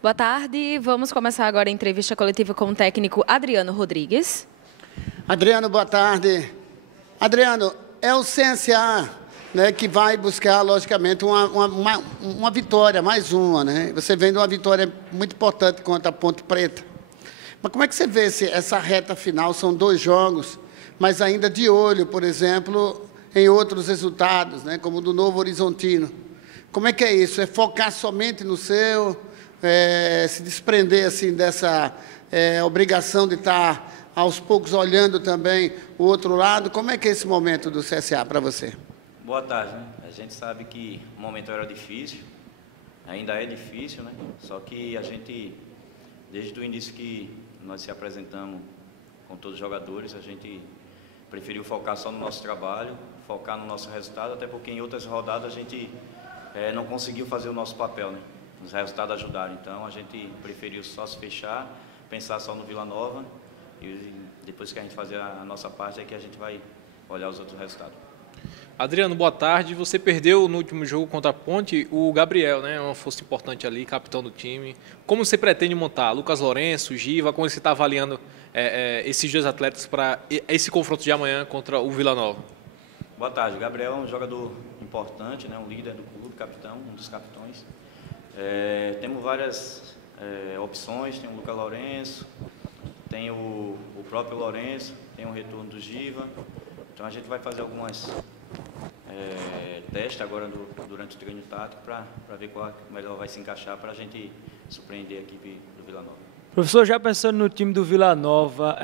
Boa tarde, vamos começar agora a entrevista coletiva com o técnico Adriano Rodrigues. Adriano, boa tarde. Adriano, é o CSA, né, que vai buscar, logicamente, uma vitória, mais uma, né? Você vem de uma vitória muito importante contra a Ponte Preta. Mas como é que você vê essa reta final? São 2 jogos, mas ainda de olho, por exemplo, em outros resultados, né, como o do Novo Horizontino. Como é que é isso? É focar somente no seu, se desprender assim, dessa obrigação de estar, aos poucos, olhando também o outro lado? Como é que é esse momento do CSA para você? Boa tarde, né? A gente sabe que o momento era difícil, ainda é difícil, né? Só que a gente, desde o início que nós se apresentamos com todos os jogadores, a gente preferiu focar só no nosso trabalho, focar no nosso resultado, até porque em outras rodadas a gente não conseguiu fazer o nosso papel, né? Os resultados ajudaram, então a gente preferiu só se fechar, pensar só no Vila Nova, e depois que a gente fazer a nossa parte é que a gente vai olhar os outros resultados. Adriano, boa tarde. Você perdeu no último jogo contra a Ponte o Gabriel, né? Uma força importante ali, capitão do time. Como você pretende montar? Lucas Lourenço, Giva, como você está avaliando esses 2 atletas para esse confronto de amanhã contra o Vila Nova? Boa tarde. O Gabriel é um jogador importante, né? Um líder do clube, capitão, um dos capitões. Temos várias opções, tem o Lucas Lourenço, tem o próprio Lourenço, tem o retorno do Giva. Então a gente vai fazer algumas testes agora durante o treino tático para ver qual melhor vai se encaixar para a gente surpreender a equipe do Vila Nova. Professor, já pensando no time do Vila Nova,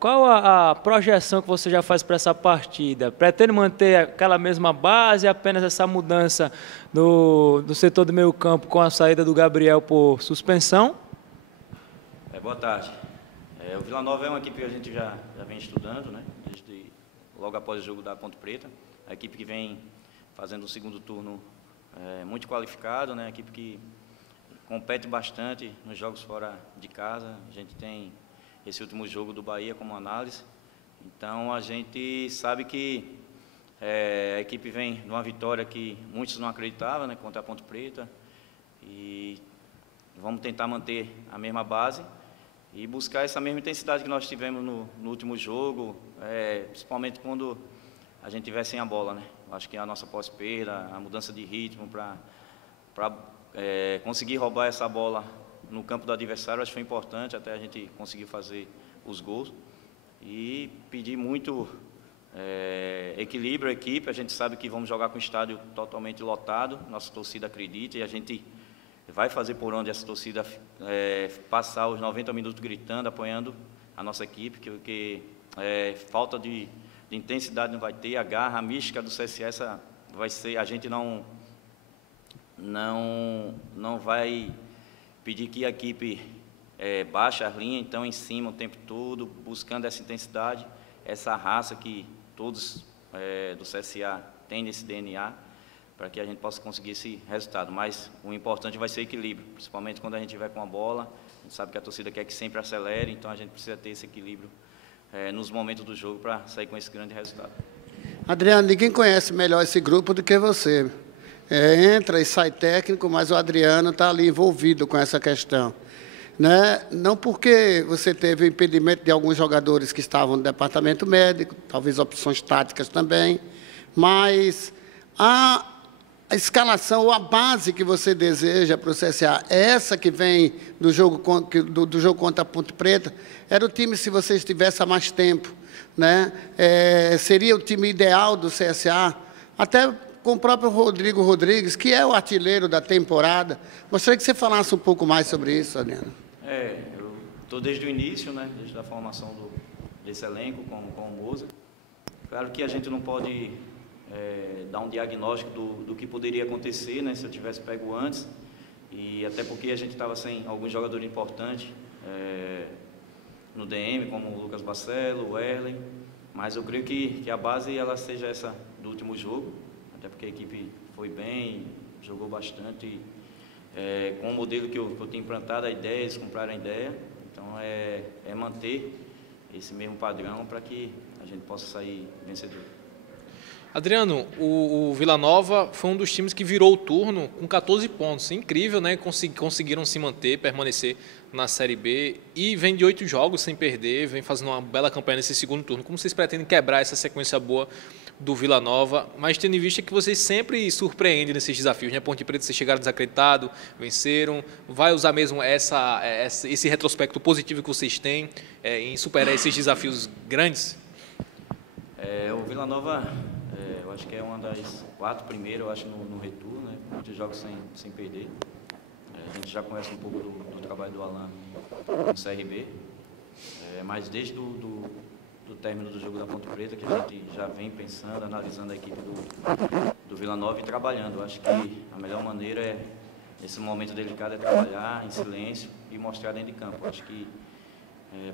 qual a projeção que você já faz para essa partida? Pretende manter aquela mesma base, apenas essa mudança do setor do meio campo com a saída do Gabriel por suspensão? Boa tarde. O Vila Nova é uma equipe que a gente já vem estudando, né? Desde logo após o jogo da Ponte Preta. A equipe que vem fazendo o segundo turno muito qualificado, né? A equipe que compete bastante nos jogos fora de casa. A gente tem esse último jogo do Bahia como análise. Então, a gente sabe que a equipe vem de uma vitória que muitos não acreditavam, né, contra a Ponte Preta. E vamos tentar manter a mesma base e buscar essa mesma intensidade que nós tivemos no último jogo, principalmente quando a gente tiver sem a bola, né? Acho que a nossa pós-perda, a mudança de ritmo para conseguir roubar essa bola no campo do adversário, acho que foi importante até a gente conseguir fazer os gols. E pedir muito equilíbrio à equipe. A gente sabe que vamos jogar com o estádio totalmente lotado, nossa torcida acredita, e a gente vai fazer por onde essa torcida passar os 90 minutos gritando, apoiando a nossa equipe, que falta de intensidade não vai ter, a garra, a mística do CSS vai ser, a gente não vai pedir que a equipe baixe as linhas, então em cima o tempo todo, buscando essa intensidade, essa raça que todos do CSA têm nesse DNA, para que a gente possa conseguir esse resultado. Mas o importante vai ser equilíbrio, principalmente quando a gente estiver com a bola. A gente sabe que a torcida quer que sempre acelere, então a gente precisa ter esse equilíbrio nos momentos do jogo para sair com esse grande resultado. Adriano, ninguém conhece melhor esse grupo do que você. Entra e sai técnico, mas o Adriano está ali envolvido com essa questão. Né? Não porque você teve o impedimento de alguns jogadores que estavam no departamento médico, talvez opções táticas também, mas a escalação ou a base que você deseja para o CSA, essa que vem do jogo contra a Ponte Preta, era o time, se você estivesse há mais tempo, né? Seria o time ideal do CSA, até com o próprio Rodrigo Rodrigues, que é o artilheiro da temporada. Gostaria que você falasse um pouco mais sobre isso, Adriano. Eu estou desde o início, né? Desde a formação desse elenco com o Moza. Claro que a gente não pode dar um diagnóstico do que poderia acontecer, né, se eu tivesse pego antes, e até porque a gente estava sem alguns jogadores importantes no DM, como o Lucas Barcelo, o Erlen, mas eu creio que a base ela seja essa do último jogo, até porque a equipe foi bem, jogou bastante, com o modelo que eu tinha implantado, a ideia, eles compraram a ideia, então é manter esse mesmo padrão para que a gente possa sair vencedor. Adriano, o Vila Nova foi um dos times que virou o turno com 14 pontos. Incrível, né? Conseguiram se manter, permanecer na Série B e vem de 8 jogos sem perder, vem fazendo uma bela campanha nesse segundo turno. Como vocês pretendem quebrar essa sequência boa do Vila Nova, mas tendo em vista que vocês sempre surpreendem nesses desafios, né? Ponte Preta, vocês chegaram desacreditado, venceram, vai usar mesmo esse retrospecto positivo que vocês têm em superar esses desafios grandes? O Vila Nova, eu acho que é uma das 4 primeiras, eu acho, no retorno, né? Muitos jogos sem perder. A gente já conhece um pouco do trabalho do Alan no CRB, mas desde do término do jogo da Ponte Preta, que a gente já vem pensando, analisando a equipe do Vila Nova e trabalhando. Eu acho que a melhor maneira nesse momento delicado, é trabalhar em silêncio e mostrar dentro de campo. Eu acho que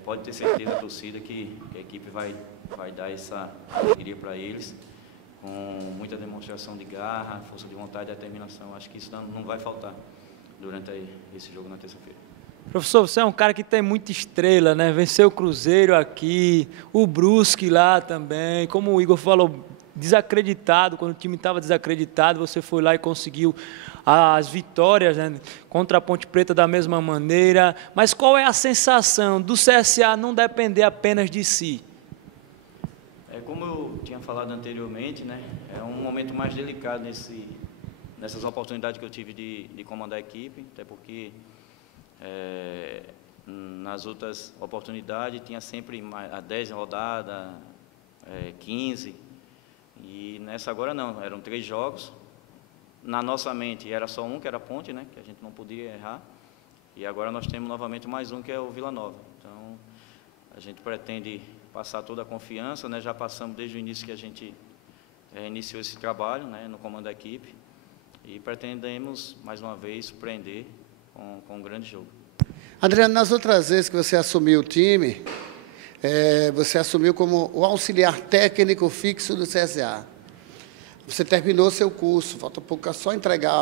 pode ter certeza a torcida que a equipe vai dar essa alegria para eles, com muita demonstração de garra, força de vontade e determinação. Eu acho que isso não vai faltar durante esse jogo na terça-feira. Professor, você é um cara que tem muita estrela, né? Venceu o Cruzeiro aqui, o Brusque lá também. Como o Igor falou, desacreditado, quando o time estava desacreditado, você foi lá e conseguiu as vitórias, né? Contra a Ponte Preta da mesma maneira. Mas qual é a sensação do CSA não depender apenas de si? Como eu tinha falado anteriormente, né? É um momento mais delicado nessas oportunidades que eu tive de comandar a equipe, até porque nas outras oportunidades tinha sempre a 10 rodadas, 15, e nessa agora não, eram 3 jogos. Na nossa mente era só um, que era a Ponte, né, que a gente não podia errar, e agora nós temos novamente mais um, que é o Vila Nova. Então a gente pretende passar toda a confiança, né, já passamos desde o início que a gente iniciou esse trabalho, né, no comando da equipe, e pretendemos mais uma vez surpreender com um grande jogo. Adriano, nas outras vezes que você assumiu o time, você assumiu como o auxiliar técnico fixo do CSA. Você terminou seu curso, falta pouco só entregar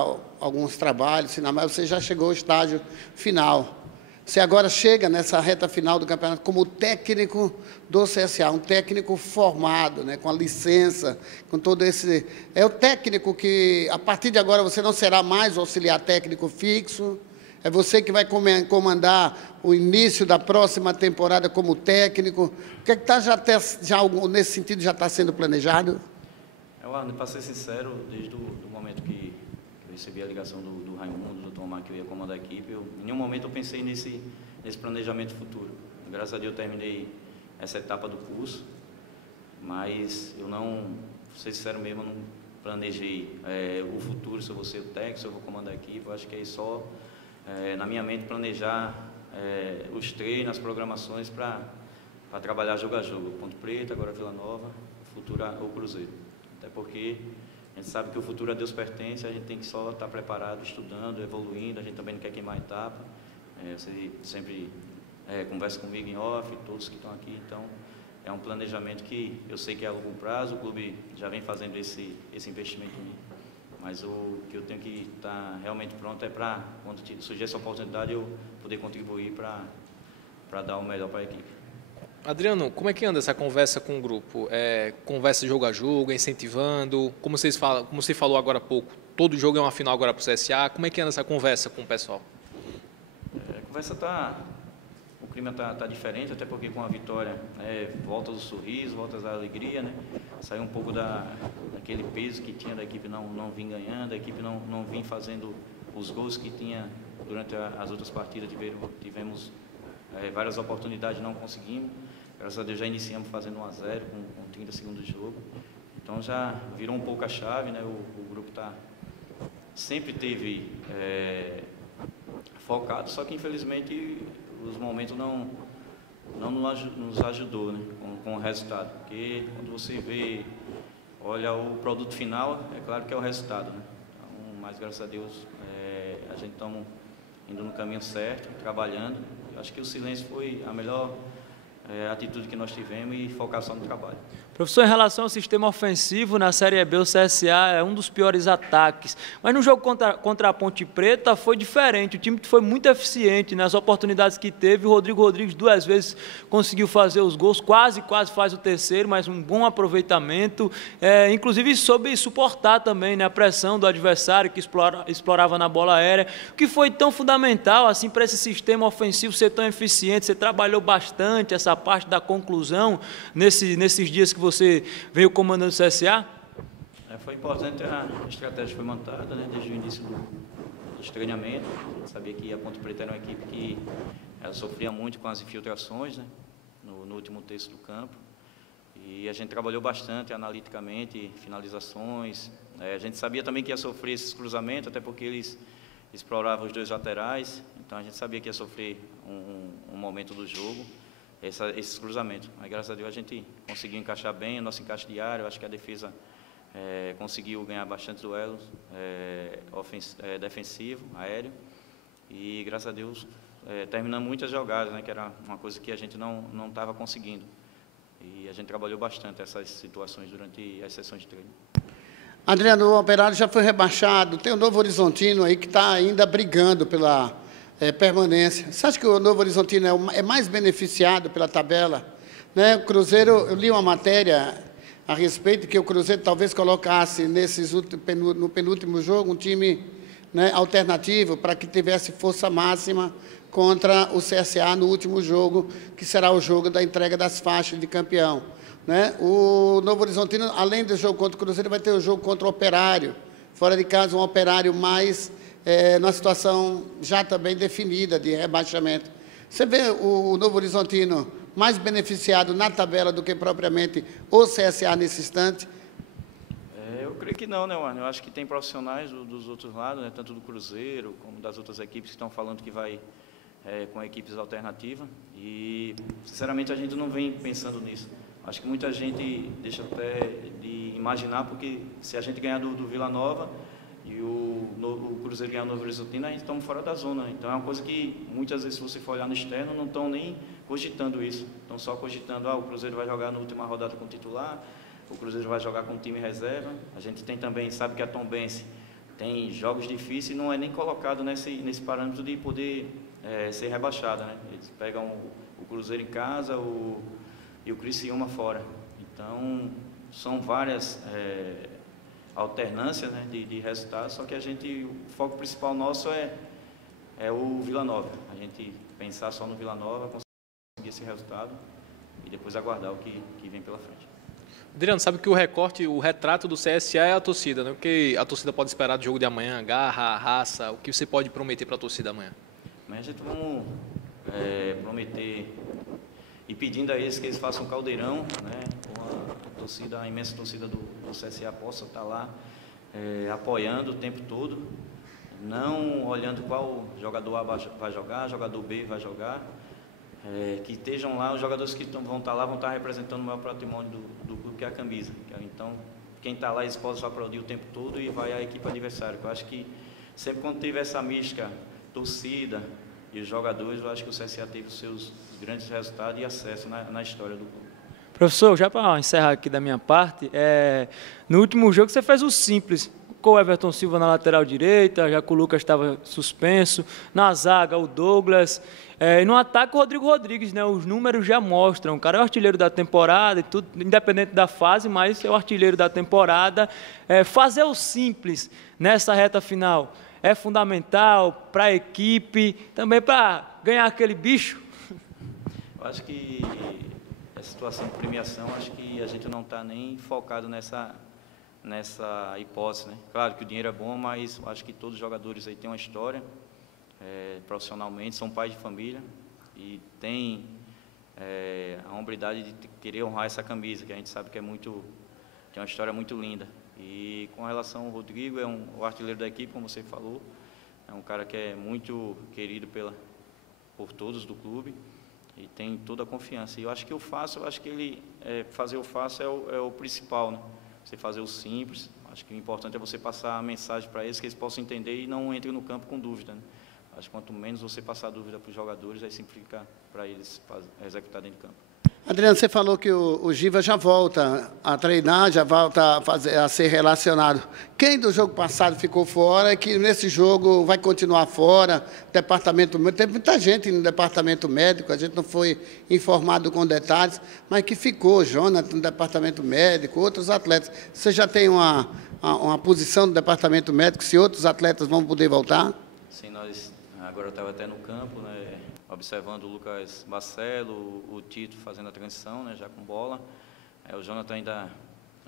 alguns trabalhos, mas você já chegou ao estágio final. Você agora chega nessa reta final do campeonato como técnico do CSA, um técnico formado, né, com a licença, com todo esse... É o técnico que, a partir de agora, você não será mais o auxiliar técnico fixo, é você que vai comandar o início da próxima temporada como técnico. O que é que nesse sentido já está sendo planejado? Para ser sincero, desde o momento que eu recebi a ligação do Raimundo, do Tomar, que eu ia comandar a equipe, em nenhum momento eu pensei nesse planejamento futuro. Graças a Deus eu terminei essa etapa do curso, mas eu não, para ser sincero mesmo, eu não planejei o futuro, se eu vou ser o técnico, se eu vou comandar a equipe. Eu acho que é só, na minha mente, planejar os treinos, as programações para trabalhar jogo a jogo. Ponte Preta, agora Vila Nova, futuro o Cruzeiro. Até porque a gente sabe que o futuro a Deus pertence, a gente tem que só estar preparado, estudando, evoluindo, a gente também não quer queimar a etapa. Você sempre conversa comigo em off, todos que estão aqui, então é um planejamento que eu sei que é a longo prazo, o clube já vem fazendo esse investimento em mim, mas o que eu tenho que estar realmente pronto é para, quando surgir essa oportunidade, eu poder contribuir para dar o melhor para a equipe. Adriano, como é que anda essa conversa com o grupo? Conversa jogo a jogo, incentivando? Como você falou agora há pouco, todo jogo é uma final agora para o CSA. Como é que anda essa conversa com o pessoal? A conversa o clima tá diferente, até porque com a vitória volta do sorriso, volta da alegria, né? Saiu um pouco daquele peso que tinha da equipe não vir ganhando, a equipe não vir fazendo os gols que tinha durante as outras partidas. Tivemos várias oportunidades, não conseguimos. Graças a Deus já iniciamos fazendo 1-0 com 30 segundos de jogo. Então já virou um pouco a chave, né? O grupo sempre teve focado, só que infelizmente os momentos não nos ajudou, né? Com o resultado. Porque quando você olha o produto final, é claro que é o resultado, né? Então, mas graças a Deus a gente estamos indo no caminho certo, trabalhando. Eu acho que o silêncio foi a melhor atitude que nós tivemos e focar só no trabalho. Professor, em relação ao sistema ofensivo, na Série B, o CSA é um dos piores ataques. Mas no jogo contra a Ponte Preta foi diferente. O time foi muito eficiente nas oportunidades que teve. O Rodrigo Rodrigues 2 vezes conseguiu fazer os gols, quase faz o terceiro, mas um bom aproveitamento. Inclusive soube suportar também, né, a pressão do adversário que explorava na bola aérea. O que foi tão fundamental assim, para esse sistema ofensivo ser tão eficiente? Você trabalhou bastante essa parte da conclusão nesses dias que você veio comandando o CSA? Foi importante, a estratégia foi montada, né, desde o início dos treinamentos. A gente sabia que a Ponte Preta era uma equipe que ela sofria muito com as infiltrações, né, no último terço do campo. E a gente trabalhou bastante analiticamente, finalizações. A gente sabia também que ia sofrer esses cruzamentos, até porque eles exploravam os dois laterais. Então a gente sabia que ia sofrer um momento do jogo. Esses cruzamentos. Mas, graças a Deus, a gente conseguiu encaixar bem o nosso encaixe diário. Eu acho que a defesa conseguiu ganhar bastante duelos defensivo, aéreo. E, graças a Deus, terminamos muitas jogadas, né, que era uma coisa que a gente não estava conseguindo. E a gente trabalhou bastante essas situações durante as sessões de treino. Adriano, o Operário já foi rebaixado. Tem o Novo Horizontino aí que está ainda brigando pela permanência. Você acha que o Novo Horizontino é mais beneficiado pela tabela? Né? O Cruzeiro, eu li uma matéria a respeito que o Cruzeiro talvez colocasse no penúltimo jogo um time, né, alternativo para que tivesse força máxima contra o CSA no último jogo, que será o jogo da entrega das faixas de campeão. Né? O Novo Horizontino, além do jogo contra o Cruzeiro, vai ter o jogo contra o Operário. Fora de casa, um Operário mais numa situação já também definida de rebaixamento. Você vê o Novo Horizontino mais beneficiado na tabela do que propriamente o CSA nesse instante? Eu creio que não, né, Warner? Eu acho que tem profissionais dos outros lados, né, tanto do Cruzeiro como das outras equipes que estão falando que vai com equipes alternativas. E, sinceramente, a gente não vem pensando nisso. Acho que muita gente deixa até de imaginar, porque se a gente ganhar do Vila Nova e o Cruzeiro ganhar o Novo Horizontino, a gente estamos fora da zona. Então é uma coisa que muitas vezes, se você for olhar no externo, não estão nem cogitando isso. Estão só cogitando, o Cruzeiro vai jogar na última rodada com o titular, o Cruzeiro vai jogar com o time reserva. A gente tem também, sabe que a Tombense tem jogos difíceis e não é nem colocado nesse parâmetro de poder ser rebaixada, né? Eles pegam o Cruzeiro em casa e o Criciúma fora. Então, são várias alternâncias, né, de resultados, só que o foco principal nosso é o Vila Nova. A gente pensar só no Vila Nova, conseguir esse resultado e depois aguardar o que vem pela frente. Adriano, sabe que o retrato do CSA é a torcida, né? O que a torcida pode esperar do jogo de amanhã? Garra, raça, o que você pode prometer para a torcida amanhã? Amanhã a gente vamos prometer e pedindo a eles que eles façam um caldeirão, né? Com a imensa torcida do CSA possa estar lá apoiando o tempo todo, não olhando qual jogador A vai jogar, jogador B vai jogar, que estejam lá, os jogadores que vão estar lá vão estar representando o maior patrimônio do clube, que é a camisa. Então, quem está lá, eles podem aplaudir o tempo todo e vai a equipe adversária. Eu acho que sempre quando teve essa mística, torcida e os jogadores, eu acho que o CSA teve os seus grandes resultados e acesso na história do clube. Professor, já para encerrar aqui da minha parte, no último jogo você fez o simples, com o Everton Silva na lateral direita, já que o Lucas estava suspenso, na zaga o Douglas, e no ataque o Rodrigo Rodrigues, né? Os números já mostram, o cara é o artilheiro da temporada, e tudo, independente da fase, mas é o artilheiro da temporada. Fazer o simples nessa reta final é fundamental para a equipe, também para ganhar aquele bicho. Eu acho que essa situação de premiação, acho que a gente não está nem focado nessa hipótese, né? Claro que o dinheiro é bom, mas acho que todos os jogadores aí têm uma história, profissionalmente, são pais de família e têm a hombridade de querer honrar essa camisa, que a gente sabe que é uma história muito linda. E com relação ao Rodrigo, o artilheiro da equipe, como você falou, é um cara que é muito querido por todos do clube e tem toda a confiança. E eu acho que fazer o fácil é o principal, né? Você fazer o simples. Acho que o importante é você passar a mensagem para eles, que eles possam entender e não entrem no campo com dúvida, né? Acho que quanto menos você passar a dúvida para os jogadores, aí simplifica para eles executar dentro de campo. Adriano, você falou que o Giva já volta a treinar, já volta a ser relacionado. Quem do jogo passado ficou fora e que nesse jogo vai continuar fora? Departamento médico, teve muita gente no departamento médico, a gente não foi informado com detalhes, mas que ficou, Jonathan, no departamento médico, outros atletas. Você já tem uma posição no departamento médico, se outros atletas vão poder voltar? Sim, nós agora estava até no campo, né, observando o Lucas Marcelo, o Tito fazendo a transição, né, já com bola. O Jonathan ainda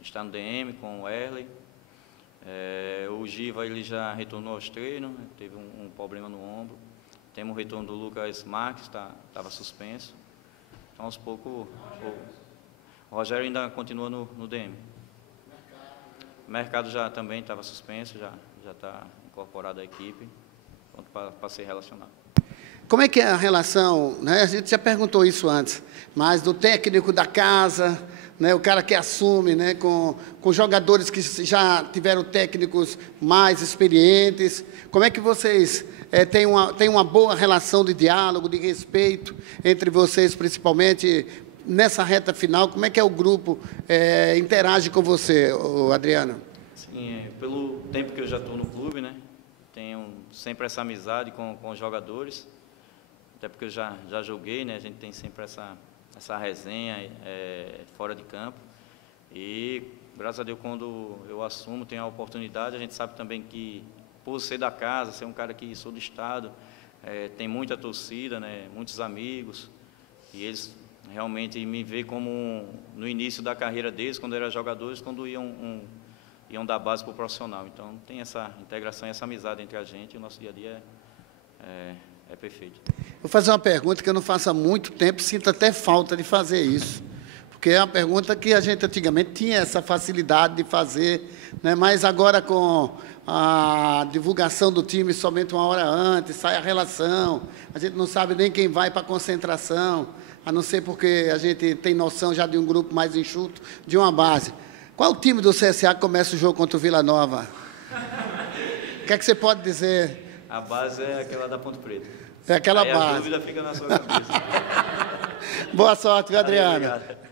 está no DM com o Erley. O Giva ele já retornou aos treinos, né, teve um problema no ombro. Temos o retorno do Lucas Marques, estava suspenso. Então, aos poucos, o Rogério ainda continua no DM. O Mercado já também estava suspenso, já está incorporado à equipe, pronto para ser relacionado. Como é que é a relação, né? A gente já perguntou isso antes, mas do técnico da casa, né, o cara que assume, né, com jogadores que já tiveram técnicos mais experientes. Como é que vocês têm uma boa relação de diálogo, de respeito entre vocês, principalmente nessa reta final? Como é que o grupo interage com você, Adriano? Sim, pelo tempo que eu já estou no clube, né, tenho sempre essa amizade com os jogadores. Até porque eu já joguei, né? A gente tem sempre essa resenha fora de campo. E, graças a Deus, quando eu assumo, tenho a oportunidade, a gente sabe também que, por ser da casa, ser um cara que sou do estado, tem muita torcida, né? Muitos amigos, e eles realmente me veem como, no início da carreira deles, quando eram jogadores, quando iam da base para o profissional. Então, tem essa integração e essa amizade entre a gente, e o nosso dia a dia é perfeito. Vou fazer uma pergunta que eu não faço há muito tempo, sinto até falta de fazer isso, porque é uma pergunta que a gente antigamente tinha essa facilidade de fazer, né? Mas agora com a divulgação do time somente uma hora antes, sai a relação, a gente não sabe nem quem vai para a concentração, a não ser porque a gente tem noção já de um grupo mais enxuto, de uma base. Qual o time do CSA que começa o jogo contra o Vila Nova? O que é que você pode dizer? A base é aquela da Ponte Preta. É aquela Aí base. A dúvida fica na sua cabeça. Boa sorte, Adriano. Obrigado.